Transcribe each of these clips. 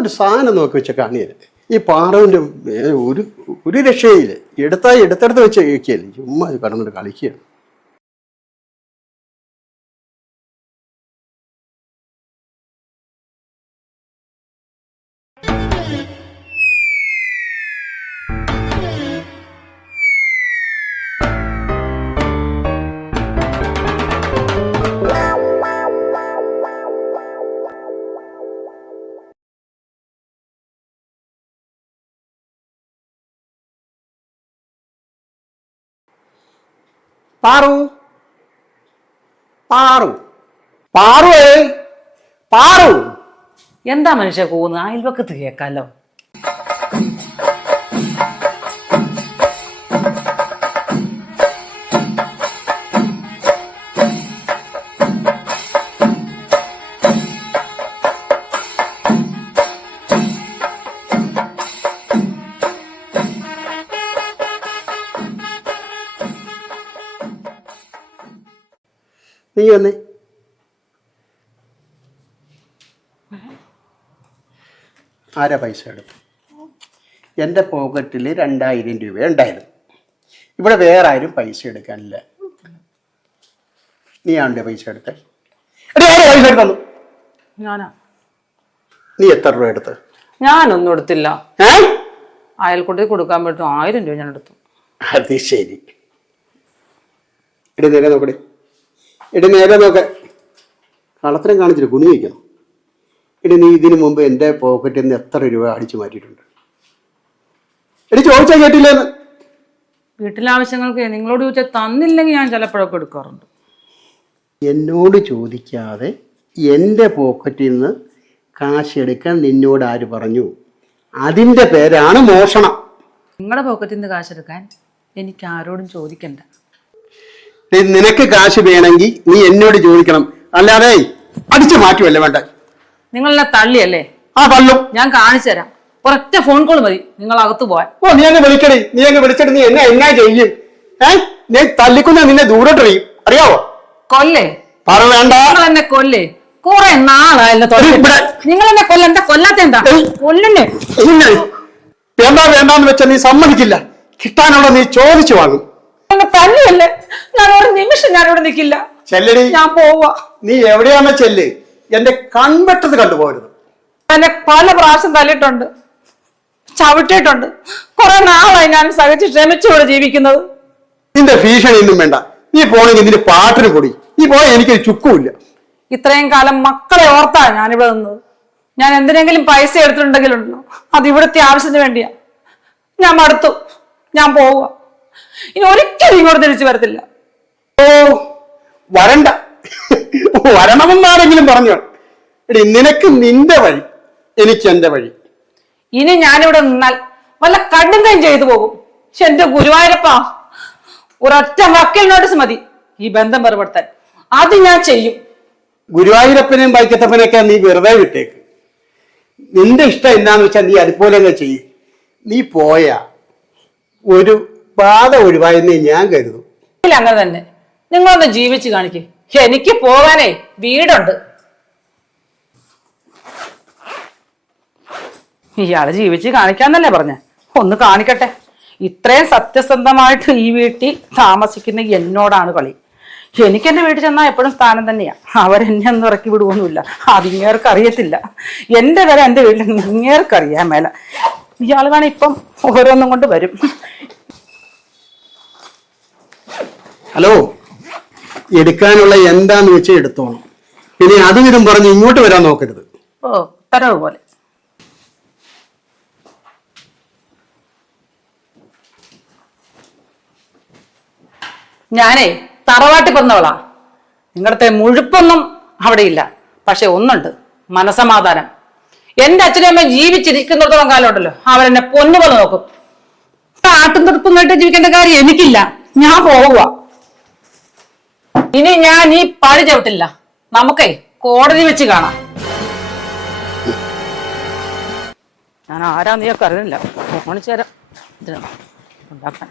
ഒരു സാധനം നോക്കി വെച്ച കാണിയല്ല? ഈ പാറവിന്റെ ഒരു ഒരു രക്ഷയില്ല. എടുത്താൽ എടുത്തെടുത്ത് വെച്ച് കഴിക്കുകയല്ലേ ചുമ്മാ കടന്നിട്ട് കളിക്കുകയാണ്. പാറു. പാറു. പാറുവേ. പാറു. എന്താ മനുഷ്യ പോകുന്നത് അയൽവക്കത്ത് കേക്കാലോ നീ വന്നേ. ആരാ പൈസ എടുത്തു? എന്റെ പോക്കറ്റിൽ രണ്ടായിരം രൂപ ഉണ്ടായിരുന്നു. ഇവിടെ വേറെ ആരും പൈസ എടുക്കാനില്ല. നീ ആണ്ടെ പൈസ എടുത്തേ? പൈസ എടുത്തു ഞാനാ. നീ എത്ര രൂപ എടുത്ത് ഞാനൊന്നും എടുത്തില്ല. അയൽക്കൂട്ടത്തിൽ കൊടുക്കാൻ പറ്റും. ആയിരം രൂപ ഞാൻ എടുത്തു. അത് ശരി. ഇടി നേരെ ഇടി നേരെ നോക്കെ. കളത്തിനും കാണിച്ചിട്ട് ഗുണി വയ്ക്കണം ഇടി നീ ഇതിനു മുമ്പ് എന്റെ പോക്കറ്റിൽ നിന്ന് എത്ര രൂപ അടിച്ചു മാറ്റിയിട്ടുണ്ട്? എടി ചോദിച്ചാൽ കേട്ടില്ലെന്ന്? വീട്ടിലെ ആവശ്യങ്ങൾക്ക് നിങ്ങളോട് ചോദിച്ചാൽ തന്നില്ലെങ്കിൽ ഞാൻ ചിലപ്പോഴൊക്കെ എടുക്കാറുണ്ട്. എന്നോട് ചോദിക്കാതെ എന്റെ പോക്കറ്റിൽ നിന്ന് കാശ് എടുക്കാൻ നിന്നോട് ആര് പറഞ്ഞു? അതിന്റെ പേരാണ് മോഷണം. നിങ്ങളുടെ പോക്കറ്റിൽ നിന്ന് കാശെടുക്കാൻ എനിക്ക് ആരോടും ചോദിക്കണ്ട. എടി, നിനക്ക് കാശ് വേണമെങ്കിൽ നീ എന്നോട് ചോദിക്കണം. അല്ലാതെ അടിച്ചു മാറ്റുമല്ലേ വേണ്ട. നിങ്ങളെ തള്ളിയല്ലേ? ആ തള്ളും. ഞാൻ കാണിച്ചു തരാം. ഒരൊറ്റ ഫോൺ കോൾ മതി. നിങ്ങൾ അകത്ത് പോവാൻ. ഓ നീ അങ്ങ് വിളിക്കടി. നീ അങ്ങ് വിളിച്ചിട്ട് നീ എന്നെ എന്നാ ചെയ്യും? ഏ? നീ തല്ലിക്കുന്ന നിന്നെ ദൂരോട്ടെറിയും അറിയാവോ? കൊല്ലേ? പറ വേണ്ട. നിങ്ങൾ എന്നെ കൊല്ലേ? കുറെ നാളായല്ലോ. നിങ്ങൾ എന്നെ കൊല്ല എന്താ കൊല്ലാത്ത എന്താ. കൊല്ലണ്ടേ വേണ്ട വേണ്ടാന്ന് വെച്ചാൽ നീ സമ്മതിക്കില്ല. കിട്ടാനുള്ള നീ ചോദിച്ചു വാങ്ങും. എന്നെ തല്ലിയല്ലേ? ഞാൻ ഒരു നിമിഷം ഞാൻ ഇവിടെ നിൽക്കില്ല ചെല്ലടി. ഞാൻ പോവാ. നീ എവിടെയാണ് ചെല്ല്. എന്റെ കൺവെട്ടത് കണ്ടുപോകരുത്. എന്നെ പല പ്രാവശ്യം തല്ലിയിട്ടുണ്ട്. ചവിട്ടിയിട്ടുണ്ട്. കുറെ നാളായി ഞാൻ സഹിച്ച് ക്ഷമിച്ചുകൂടെ ജീവിക്കുന്നത്. നിന്റെ ഭീഷണി ഒന്നും വേണ്ട. നീ പോണെങ്കിൽ നിന്റെ പാട്ടിന് പൊടി. നീ പോയ എനിക്കൊരു ചുക്കുമില്ല. ഇത്രയും കാലം മക്കളെ ഓർത്താ ഞാനിവിടെ നിന്നത്. ഞാൻ എന്തിനെങ്കിലും പൈസ എടുത്തിട്ടുണ്ടെങ്കിലുണ്ടല്ലോ. അത് ഇവിടുത്തെ ആവശ്യത്തിന് വേണ്ടിയാ. ഞാൻ മടുത്തു. ഞാൻ പോവുക ഇനി ഒരിക്കലും ഇങ്ങോട്ട് തിരിച്ചു വരത്തില്ല. ഓ വരണ്ട. വരണമെന്നാരെങ്കിലും പറഞ്ഞു? എടി നിനക്ക് നിന്റെ വഴി എനിക്ക് എന്റെ വഴി. ഇനി ഞാനിവിടെ നിന്നാൽ വല്ല കടുങ്കയും ചെയ്തു പോകും. പക്ഷെ എന്റെ ഗുരുവായൂരപ്പ ഒരൊറ്റ വക്കീൽ നോട്ടീസ് മതി. ഈ ബന്ധം വേർപെടുത്താൻ അത് ഞാൻ ചെയ്യും. ഗുരുവായൂരപ്പനെയും വൈക്കത്തപ്പനെയൊക്കെ നീ വെറുതെ വിട്ടേക്ക്. നിന്റെ ഇഷ്ടം എന്താന്ന് വെച്ചാൽ നീ അതുപോലെ തന്നെ ചെയ്യും. നീ പോയ. ഒരു ബാധ ഒഴിവായെന്നേ ഞാൻ കരുതും. ഇല്ല അങ്ങനെ തന്നെ. നിങ്ങളൊന്ന് ജീവിച്ച് കാണിക്കേ. എനിക്ക് പോകാനേ വീടുണ്ട്. ഇയാൾ ജീവിച്ച് കാണിക്കാന്നല്ലേ പറഞ്ഞ? ഒന്ന് കാണിക്കട്ടെ. ഇത്രയും സത്യസന്ധമായിട്ട് ഈ വീട്ടിൽ താമസിക്കുന്ന എന്നോടാണ് കളി. എനിക്ക് എന്റെ വീട്ടിൽ ചെന്നാൽ എപ്പോഴും സ്ഥാനം തന്നെയാ. അവരെന്നെ ഒന്നും ഇറക്കി വിടുവൊന്നുമില്ല. അതിങ്ങേർക്ക് അറിയത്തില്ല. എന്റെ വരെ എന്റെ വീട്ടിൽ ഇങ്ങേർക്ക് അറിയാൻ മേല. ഇയാൾ വേണം ഇപ്പം ഓരോന്നും കൊണ്ട് വരും. ഹലോ. എടുക്കാനുള്ള എന്താന്ന് വെച്ചാൽ എടുത്തോണം. പിന്നെ അതും ഇതും പറഞ്ഞ് ഇങ്ങോട്ട് വരാൻ നോക്കരുത്. ഓ ഞാനേ തറവാട്ടി പറഞ്ഞവളാ നിങ്ങളുടെ മുഴുപ്പൊന്നും അവിടെ ഇല്ല പക്ഷെ ഒന്നുണ്ട്. മനസമാധാനം. എന്റെ അച്ഛനും അമ്മ ജീവിച്ചിരിക്കുന്നിടത്തോളം കാലം ഉണ്ടല്ലോ അവരെന്നെ പൊന്നുപോലെ നോക്കും. ആട്ടും തുടുപ്പും കേട്ട് ജീവിക്കേണ്ട കാര്യം എനിക്കില്ല. ഞാൻ പോവുക ഇനി ഞാൻ ഈ പഴി ചവിട്ടില്ല. നമുക്കേ കോടതി വെച്ച് കാണാം. ഞാൻ ആരാ നീയൊക്കെ അറിയില്ല. ഫോണിച്ചു തരാം. ഉണ്ടാക്കാൻ.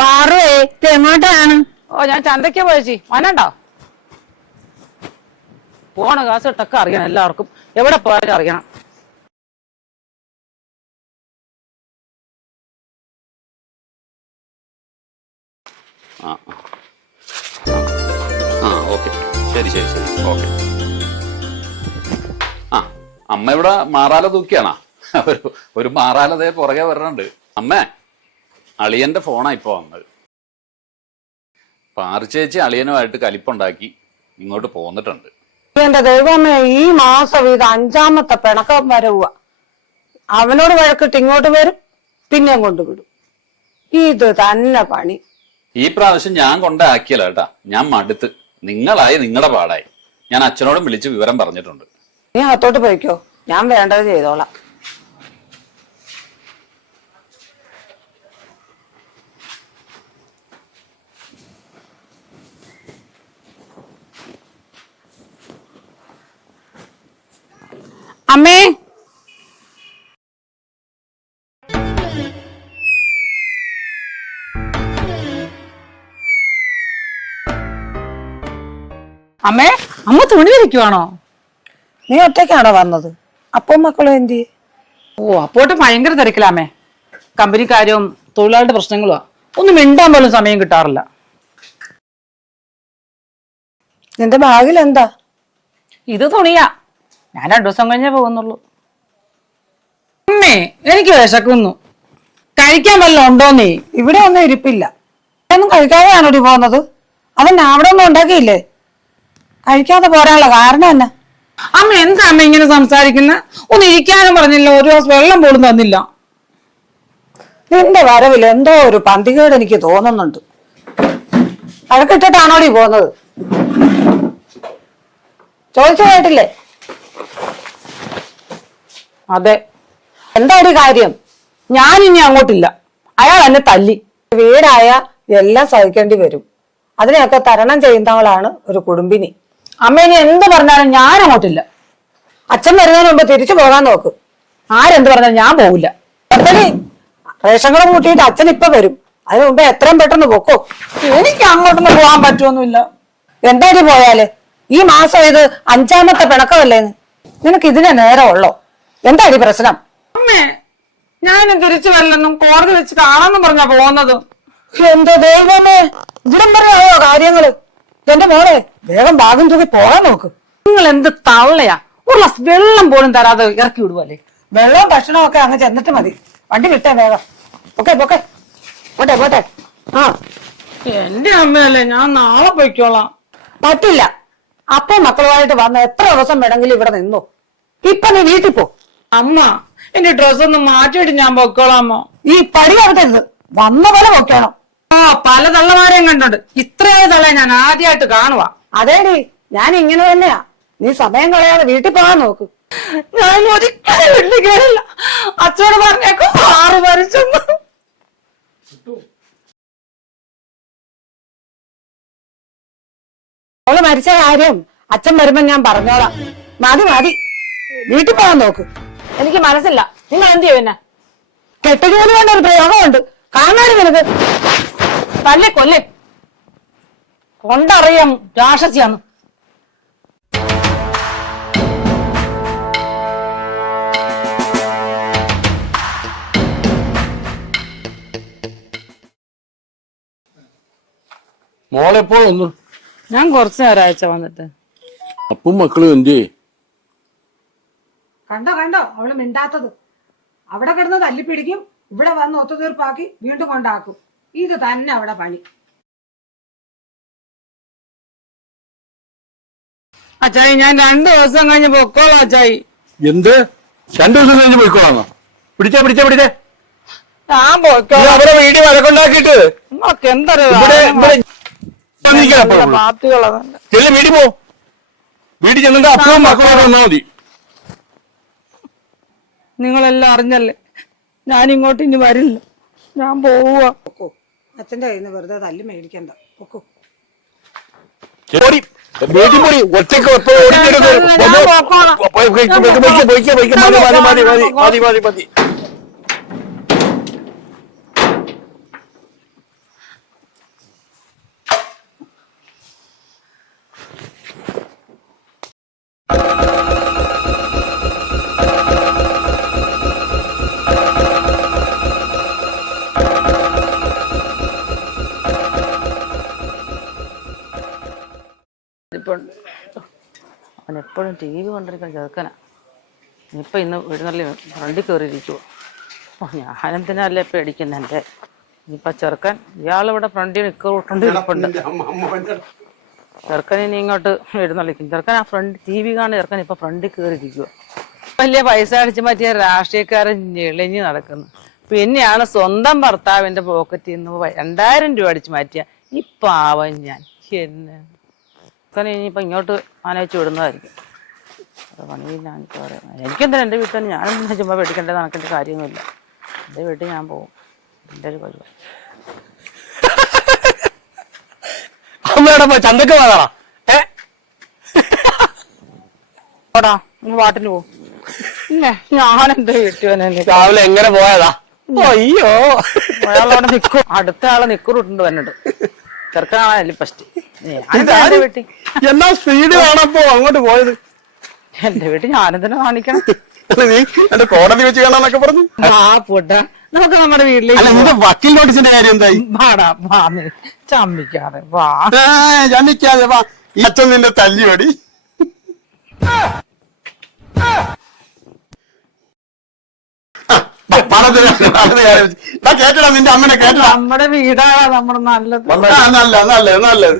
പാറുവേ ഇത് എങ്ങോട്ടാണ്? ഓ ഞാൻ ചന്തയ്ക്ക് പോയച്ചി മനണ്ടോ? പോണ കാശ് ഇട്ടൊക്കെ അറിയണം എല്ലാവർക്കും. എവിടെ പോയാലും അറിയണം. ആ. ആ. ഓക്കെ. ശരി ശരി ശരി. ഓക്കെ. ആ അമ്മ ഇവിടെ മാറാല തൂക്കിയാണോ? ഒരു ഒരു മാറാലതേ പുറകെ വരണുണ്ട്. അമ്മേ അളിയന്റെ ഫോണാ ഇപ്പൊ വന്നത്. പാർച്ചേച്ചി അളിയനുമായിട്ട് കലിപ്പുണ്ടാക്കി ഇങ്ങോട്ട് പോന്നിട്ടുണ്ട്. എന്റെ ദൈവമേ ഈ മാസം ഇത് അഞ്ചാമത്തെ പിണക്കം വരവുക അവനോട് വഴക്കിട്ട് ഇങ്ങോട്ട് വരും പിന്നെയും കൊണ്ടുവിടും. ഇത് തന്നെ പണി. ഈ പ്രാവശ്യം ഞാൻ കൊണ്ടാക്കിയല്ല കേട്ടാ. ഞാൻ മടുത്ത്. നിങ്ങളായി നിങ്ങളുടെ പാടായി. ഞാൻ അച്ഛനോടും വിളിച്ച് വിവരം പറഞ്ഞിട്ടുണ്ട്. നീ അകത്തോട്ട് പോയിക്കോ. ഞാൻ വേണ്ടത് ചെയ്തോളാം. അമ്മേ. അമ്മേ അമ്മ തുണി വിരിക്കുവാണോ നീ ഒറ്റയ്ക്കാണോ വന്നത്? അപ്പം മക്കളും എന്തി? ഓ അപ്പോട്ട് ഭയങ്കര തിരക്കിലാമേ കമ്പനിക്കാരും തൊഴിലാളിയുടെ പ്രശ്നങ്ങളുമാ ഒന്നും മിണ്ടാൻ പോലും സമയം കിട്ടാറില്ല. നിന്റെ ബാഗിൽ എന്താ? ഇത് തുണിയാ. ഞാൻ രണ്ടു ദിവസം കഴിഞ്ഞേ പോകുന്നുള്ളൂ. അമ്മേ എനിക്ക് വിശക്കുന്നു. കഴിക്കാൻ വല്ലതും ഉണ്ടോന്നേ ഇവിടെ ഒന്നും ഇരിപ്പില്ല. ഒന്നും കഴിക്കാതെയാണോ പോകുന്നത്? അവൻ അവിടെ ഒന്നും ഉണ്ടാക്കിയില്ലേ? കഴിക്കാതെ പോരാനുള്ള കാരണം എന്നാ? അമ്മ എന്താ അമ്മ ഇങ്ങനെ സംസാരിക്കുന്ന? ഒന്ന് ഇരിക്കാനും പറഞ്ഞില്ല ഒരു ഗ്ലാസ് വെള്ളം പോലും തന്നില്ല. നിന്റെ വരവിൽ എന്തോ ഒരു പന്തികേട് എനിക്ക് തോന്നുന്നുണ്ട്. അഴക്കിട്ടിട്ടാണോടി പോകുന്നത്? ചോദിച്ചു കേട്ടില്ലേ? അതെ. എന്താ ഒരു കാര്യം? ഞാൻ ഇനി അങ്ങോട്ടില്ല. അയാൾ എന്നെ തല്ലി. വീടായ എല്ലാം സഹിക്കേണ്ടി വരും. അതിനെയൊക്കെ തരണം ചെയ്യുന്നവളാണ് ഒരു കുടുംബിനി. അമ്മ ഇനി എന്ത് പറഞ്ഞാലും ഞാൻ അങ്ങോട്ടില്ല അച്ഛൻ വരുന്നതിന് മുമ്പ് തിരിച്ചു പോകാൻ നോക്ക്. ആരെന്ത് പറഞ്ഞാലും ഞാൻ പോകില്ല റേഷങ്ങൾ കൂട്ടിയിട്ട് അച്ഛൻ ഇപ്പൊ വരും. അതിന് മുമ്പ് എത്രയും പെട്ടെന്ന് പോക്കോ. എനിക്ക് അങ്ങോട്ടൊന്നും പോകാൻ പറ്റുമൊന്നുമില്ല എന്തായാലും പോയാലേ? ഈ മാസം ഇത് അഞ്ചാമത്തെ പിണക്കമല്ലേന്ന്? നിനക്ക് ഇതിനെ നേരമുള്ളോ എന്താടി പ്രശ്നം? അമ്മേ ഞാൻ തിരിച്ചു വരില്ലെന്നും കോടതി വെച്ച് കാണാന്നും പറഞ്ഞാ പോകുന്നത് എന്റെ ദൈവമേ ഇവിടം പറയായോ കാര്യങ്ങൾ? എന്റെ മോളെ വേഗം ഭാഗം തൂക്കി പോകാൻ നോക്ക്. നിങ്ങൾ എന്ത് തള്ളയാ? ഒരു ഗ്ലാസ് വെള്ളം പോലും തരാതെ ഇറക്കി വിടുവല്ലേ? വെള്ളവും ഭക്ഷണവും ഒക്കെ അങ്ങ് ചെന്നിട്ട് മതി. വണ്ടി വിട്ടേ വേഗം. ഓക്കെ പോക്കെ. പോട്ടെ പോട്ടെ. ആ. എന്റെ അമ്മയല്ലേ ഞാൻ നാളെ പോയിക്കോളാം. പറ്റില്ല. അപ്പൊ മക്കളുമായിട്ട് വന്ന എത്ര ദിവസം വേണമെങ്കിലും ഇവിടെ നിന്നു? ഇപ്പൊ നീ വീട്ടിൽ പോ. അമ്മ എന്റെ ഡ്രസ് ഒന്ന് മാറ്റിയിട്ട് ഞാൻ പൊക്കോളാമോ ഈ പടി കവിട്ടരുത് വന്ന പോലെ പൊക്കണം ആ പല തള്ളമാരെയും കണ്ടുണ്ട് ഇത്രയായ തള്ളേ ഞാൻ ആദ്യമായിട്ട് കാണുവാ. അതേടി ഞാൻ ഇങ്ങനെ തന്നെയാ. നീ സമയം കളയാതെ വീട്ടിൽ പോകാൻ നോക്ക്. ഞാൻ ഒരിക്കലും വീട്ടിൽ കയറില്ല അച്ഛനോട് പറഞ്ഞേക്കും ആറ് മരിച്ചെന്ന്. അവൾ മരിച്ച കാര്യം അച്ഛൻ വരുമ്പോ ഞാൻ പറഞ്ഞോളാം. മതി മതി. വീട്ടിൽ പോകാൻ നോക്ക്. എനിക്ക് മനസ്സില്ല. നിങ്ങൾ എന്ത് ചെയ്യും എന്നെ? കെട്ടുജോലി കൊണ്ട് ഒരു പ്രയോഗമുണ്ട്. കാണാനും നിനക്ക്. തല്ലേ കൊല്ലേ. കൊണ്ടറിയാം രാക്ഷസിയാന്ന് മോളെപ്പോ ഒന്ന് ഞാൻ കുറച്ച് ഒരാഴ്ച വന്നിട്ട്. അപ്പും മക്കളും എന്തേ കണ്ടോ കണ്ടോ? അവൾ മിണ്ടാത്തത്. അവിടെ കിടന്ന് തല്ലിപ്പിടിക്കും ഇവിടെ വന്ന് ഒത്തുതീർപ്പാക്കി വീണ്ടും കൊണ്ടാക്കും. ഇത് തന്നെ അവിടെ പണി. അച്ചായി ഞാൻ രണ്ടു ദിവസം കഴിഞ്ഞ് പൊക്കോളാം അച്ചായി. എന്ത്? രണ്ടു ദിവസം കഴിഞ്ഞ് പോയിക്കോളാന്നോ? പിടിച്ചേ പിടിച്ചേ പിടിച്ചേ. ഞാൻ പോയിക്കോ അവരെ വീടി വഴക്കുണ്ടാക്കിയിട്ട്. നിങ്ങൾക്ക് എന്തൊരു. പാർട്ടികളതല്ല ചെല്ലു വീട്ടിൽ പോ. വീട്ടിൽ ചെന്നിട്ട് അപ്പവും മക്കളും വന്നാ മതി. നിങ്ങളെല്ലാം അറിഞ്ഞല്ലേ? ഞാൻ ഇങ്ങോട്ട് ഇനി വരില്ല. ഞാൻ പോവുക അച്ഛന്റെ കയ്യിൽ നിന്ന് വെറുതെ തല്ലി മേടിക്കണ്ട. പൊക്കോ. ഓടി. വീട്ടിൽ ഒറ്റയ്ക്ക് ഒറ്റ ഓടിക്കരുത്. മതി മതി മതി മതി എപ്പോഴും ടി വി കൊണ്ടിരിക്കുന്ന ചെറുക്കനാ. ഇപ്പൊ ഇന്ന് വീടിനുള്ളിൽ ഫ്രണ്ടിൽ കയറിയിരിക്കുവോ ഓ ഞാനെന്തിനല്ലേ ഇപ്പൊ അടിക്കുന്നത് എന്റെ? ഇനിയിപ്പൊ ചെറുക്കൻ ഇയാളിവിടെ ഫ്രണ്ടിൽ നിൽക്കൂട്ടുണ്ട് ഇരിപ്പുണ്ട്. ചെറുക്കൻ ഇനി ഇങ്ങോട്ട് എഴുന്നള്ളിക്കും ചെറുക്കൻ ആ ഫ്രണ്ട് ടി വി കാണുന്ന ചെറുക്കൻ ഇപ്പൊ ഫ്രണ്ടിൽ കയറിയിരിക്കുക വലിയ പൈസ അടിച്ച് മാറ്റിയ രാഷ്ട്രീയക്കാരൻ ഞെളിഞ്ഞ് നടക്കുന്നു. പിന്നെയാണ് സ്വന്തം ഭർത്താവിന്റെ പോക്കറ്റിൽ നിന്ന് രണ്ടായിരം രൂപ അടിച്ച് മാറ്റിയ ഈ പാവം ഞാൻ. എന്നെ. ചെറുക്കനെ ഇനിയിപ്പോൾ ഇങ്ങോട്ട് ആലോചിച്ച് വിടുന്നതായിരിക്കും. അത് പണിയില്ല എനിക്ക് പറയാം എനിക്കെന്തായാലും എന്റെ വീട്ടിൽ തന്നെ ഞാനും ചുമ്മാ പേടിക്കേണ്ടത് നടക്കേണ്ട കാര്യമൊന്നുമില്ല. എന്റെ വീട്ടിൽ ഞാൻ പോകും എന്റെ ഒരു പരിപാടി. അമ്മയുടെ അമ്മ ചന്തക്ക് പോകാറാ ഏ? ഓടാ നിങ്ങൾ പാട്ടിന് പോകും ഇല്ലേ ഞാൻ എന്റെ വീട്ടിൽ തന്നെ രാവിലെ എങ്ങനെ പോയതാ? അയ്യോ. അടുത്ത ആളെ നിക്കുറുണ്ട് വന്നിട്ട്. ചെറുക്കനാണല്ലേ ഫസ്റ്റ് എന്നാ സ്പീഡ് കാണപ്പോ അങ്ങോട്ട് പോയത്? എന്റെ വീട്ടിൽ ഞാനെന്തിനാ കാണിക്കണം? അല്ല, നീ എന്റെ കോടതി വെച്ച് കാണാന്നൊക്കെ പറഞ്ഞു. ആ പൊട്ട. നമുക്ക് നമ്മുടെ അല്ല വീട്ടിലേക്ക് നിന്റെ വക്കീൽ നോട്ടീസിന്റെ കാര്യം എന്തായി? വാടാ വാ ചമ്മിക്കാതെ വാ. ജനിക്കാതെ വാ. ഈ അച്ഛൻ നിന്റെ തല്ലിയോടി. കേട്ടടാ നിന്റെ അമ്മനെ കേട്ടടാ. നമ്മുടെ വീടാ നമ്മുടെ നല്ലത്. നല്ലത് നല്ലത് നല്ലത്.